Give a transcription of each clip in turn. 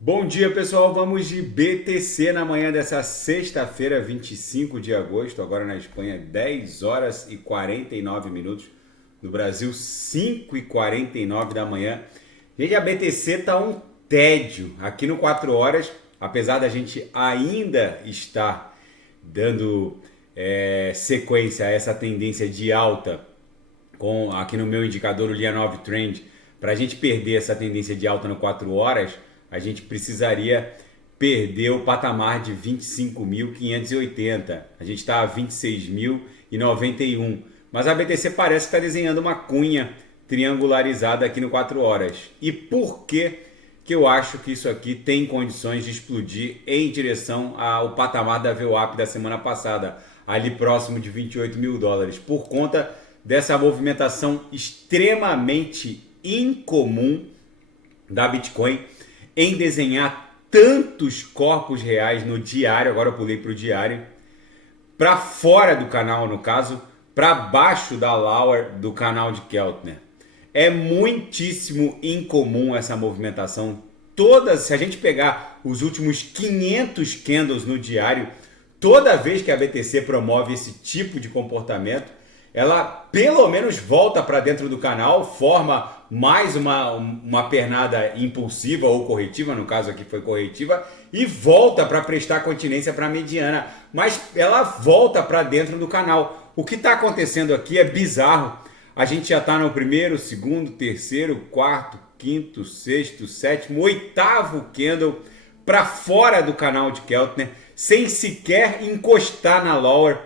Bom dia, pessoal. Vamos de BTC na manhã dessa sexta-feira, 25 de agosto. Agora na Espanha, 10 horas e 49 minutos. No Brasil, 5 e 49 da manhã. Gente, a BTC tá um tédio aqui no 4 horas. Apesar da gente ainda estar dando sequência a essa tendência de alta com aqui no meu indicador o Lianov Trend, para a gente perder essa tendência de alta no 4 horas, a gente precisaria perder o patamar de 25.580. A gente está a 26.091. Mas a BTC parece que está desenhando uma cunha triangularizada aqui no 4 horas. E por que eu acho que isso aqui tem condições de explodir em direção ao patamar da VWAP da semana passada, ali próximo de 28 mil dólares, por conta dessa movimentação extremamente incomum da Bitcoin em desenhar tantos corpos reais no diário, agora eu pulei para o diário, para fora do canal, no caso, para baixo da lower do canal de Keltner. É muitíssimo incomum essa movimentação. Se a gente pegar os últimos 500 candles no diário, toda vez que a BTC promove esse tipo de comportamento, ela pelo menos volta para dentro do canal, forma mais uma pernada impulsiva ou corretiva, no caso aqui foi corretiva, e volta para prestar continência para a mediana, mas ela volta para dentro do canal. O que está acontecendo aqui é bizarro. A gente já está no primeiro, segundo, terceiro, quarto, quinto, sexto, sétimo, oitavo candle para fora do canal de Keltner, sem sequer encostar na lower.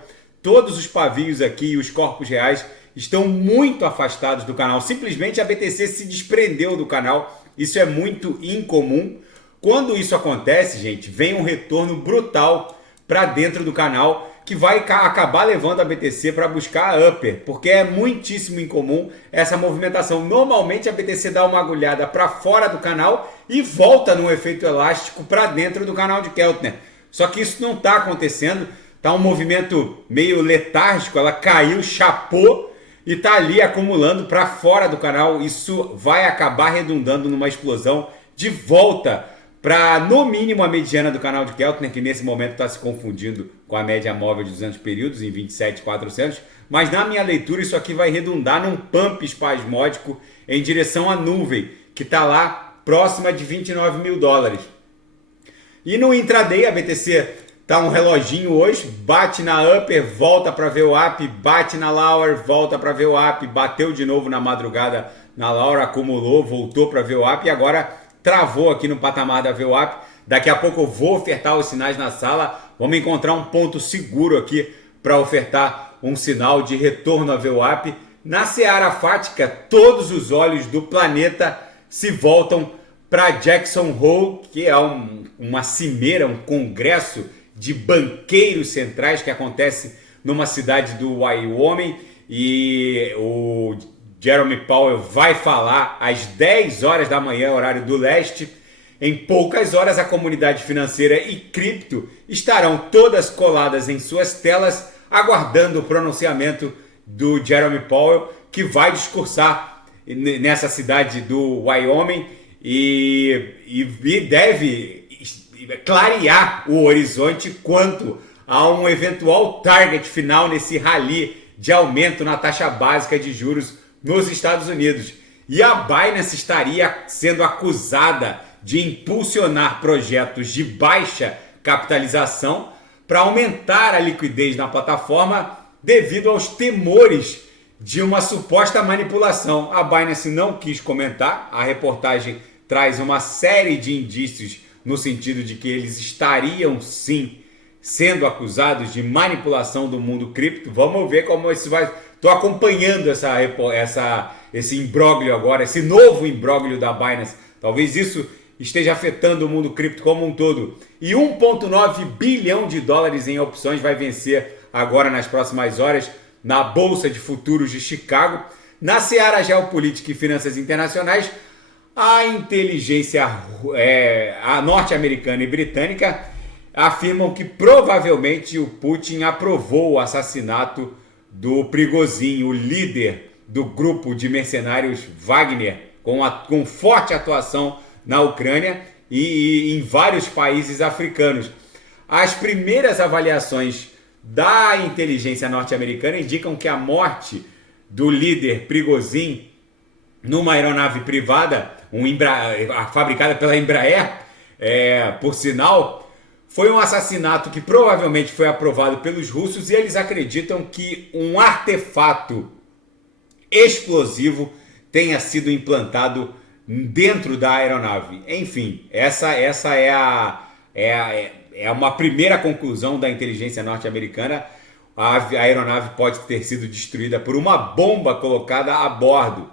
Todos os pavios aqui e os corpos reais estão muito afastados do canal. Simplesmente a BTC se desprendeu do canal. Isso é muito incomum. Quando isso acontece, gente, vem um retorno brutal para dentro do canal que vai acabar levando a BTC para buscar a upper, porque é muitíssimo incomum essa movimentação. Normalmente a BTC dá uma agulhada para fora do canal e volta num efeito elástico para dentro do canal de Keltner. Só que isso não está acontecendo. Tá um movimento meio letárgico, ela caiu, chapou e tá ali acumulando para fora do canal. Isso vai acabar redundando numa explosão de volta para, no mínimo, a mediana do canal de Keltner, que nesse momento está se confundindo com a média móvel de 200 períodos em 27.400. Mas na minha leitura isso aqui vai redundar num pump espasmódico em direção à nuvem, que está lá próxima de 29 mil dólares. E no intraday a BTC... tá um reloginho hoje, bate na upper, volta para VWAP, bate na lower, volta para VWAP, bateu de novo na madrugada na lower, acumulou, voltou para VWAP e agora travou aqui no patamar da VWAP. Daqui a pouco eu vou ofertar os sinais na sala, vamos encontrar um ponto seguro aqui para ofertar um sinal de retorno à VWAP. Na seara fática, todos os olhos do planeta se voltam para Jackson Hole, que é uma cimeira, um congresso de banqueiros centrais que acontece numa cidade do Wyoming, e o Jerome Powell vai falar às 10 horas da manhã, horário do leste. Em poucas horas a comunidade financeira e cripto estarão todas coladas em suas telas aguardando o pronunciamento do Jerome Powell, que vai discursar nessa cidade do Wyoming e deve clarear o horizonte quanto a um eventual target final nesse rally de aumento na taxa básica de juros nos Estados Unidos. E a Binance estaria sendo acusada de impulsionar projetos de baixa capitalização para aumentar a liquidez na plataforma devido aos temores de uma suposta manipulação. A Binance não quis comentar, a reportagem traz uma série de indícios no sentido de que eles estariam sim sendo acusados de manipulação do mundo cripto. Vamos ver como isso vai. Estou acompanhando esse imbróglio agora, esse novo imbróglio da Binance. Talvez isso esteja afetando o mundo cripto como um todo. E 1,9 bilhão de dólares em opções vai vencer agora nas próximas horas na Bolsa de Futuros de Chicago. Na seara geopolítica e finanças internacionais, a inteligência a norte-americana e britânica afirmam que provavelmente o Putin aprovou o assassinato do Prigozhin, o líder do grupo de mercenários Wagner, com forte atuação na Ucrânia, e em vários países africanos. As primeiras avaliações da inteligência norte-americana indicam que a morte do líder Prigozhin numa aeronave privada, fabricada pela Embraer, por sinal, foi um assassinato que provavelmente foi aprovado pelos russos, e eles acreditam que um artefato explosivo tenha sido implantado dentro da aeronave. Enfim, essa é uma primeira conclusão da inteligência norte-americana. A aeronave pode ter sido destruída por uma bomba colocada a bordo.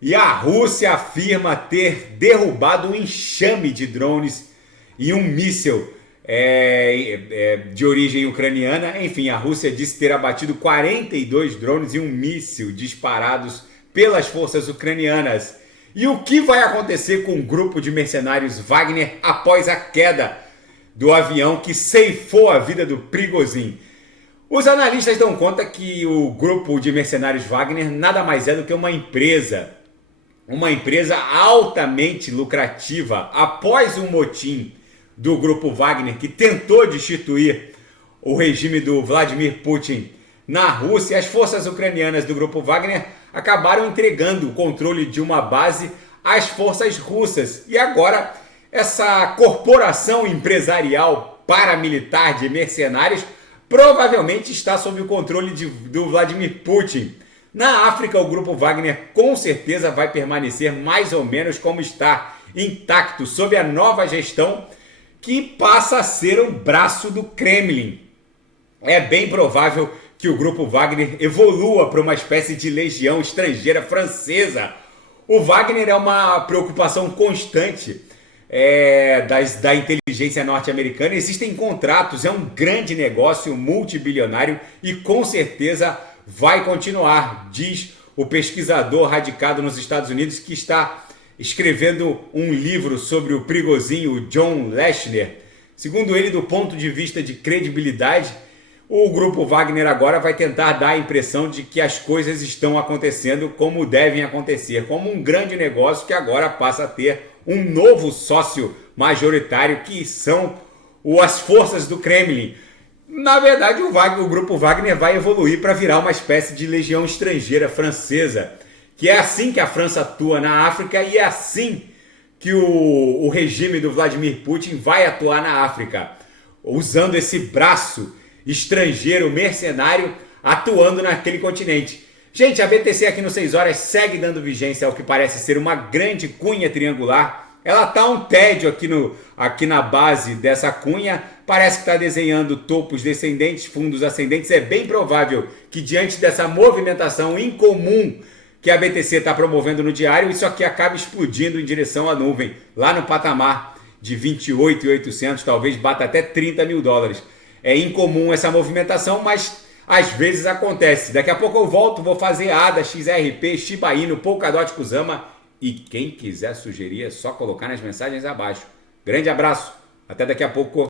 E a Rússia afirma ter derrubado um enxame de drones e um míssil de origem ucraniana. Enfim, a Rússia disse ter abatido 42 drones e um míssil disparados pelas forças ucranianas. E o que vai acontecer com o grupo de mercenários Wagner após a queda do avião que ceifou a vida do Prigozhin? Os analistas dão conta que o grupo de mercenários Wagner nada mais é do que uma empresa altamente lucrativa. Após o motim do grupo Wagner, que tentou destituir o regime do Vladimir Putin na Rússia, as forças ucranianas do grupo Wagner acabaram entregando o controle de uma base às forças russas. E agora essa corporação empresarial paramilitar de mercenários provavelmente está sob o controle do Vladimir Putin. Na África, o grupo Wagner com certeza vai permanecer mais ou menos como está, intacto, sob a nova gestão que passa a ser um braço do Kremlin. É bem provável que o grupo Wagner evolua para uma espécie de legião estrangeira francesa. O Wagner é uma preocupação constante da inteligência norte-americana. Existem contratos, é um grande negócio multibilionário e com certeza vai continuar, diz o pesquisador radicado nos Estados Unidos que está escrevendo um livro sobre o Prigozhin, o John Lechner. Segundo ele, do ponto de vista de credibilidade, o grupo Wagner agora vai tentar dar a impressão de que as coisas estão acontecendo como devem acontecer, como um grande negócio que agora passa a ter um novo sócio majoritário, que são as forças do Kremlin. Na verdade, o grupo Wagner vai evoluir para virar uma espécie de legião estrangeira francesa, que é assim que a França atua na África e é assim que o regime do Vladimir Putin vai atuar na África, usando esse braço estrangeiro mercenário atuando naquele continente. Gente, a BTC aqui no 6 horas segue dando vigência ao que parece ser uma grande cunha triangular. Ela tá um tédio aqui na base dessa cunha, parece que está desenhando topos descendentes, fundos ascendentes. É bem provável que diante dessa movimentação incomum que a BTC está promovendo no diário, isso aqui acaba explodindo em direção à nuvem, lá no patamar de 28.800, talvez bata até 30 mil dólares. É incomum essa movimentação, mas às vezes acontece. Daqui a pouco eu volto, vou fazer ADA, XRP, Shiba Inu, Polkadot, Kusama, e quem quiser sugerir é só colocar nas mensagens abaixo. Grande abraço, até daqui a pouco.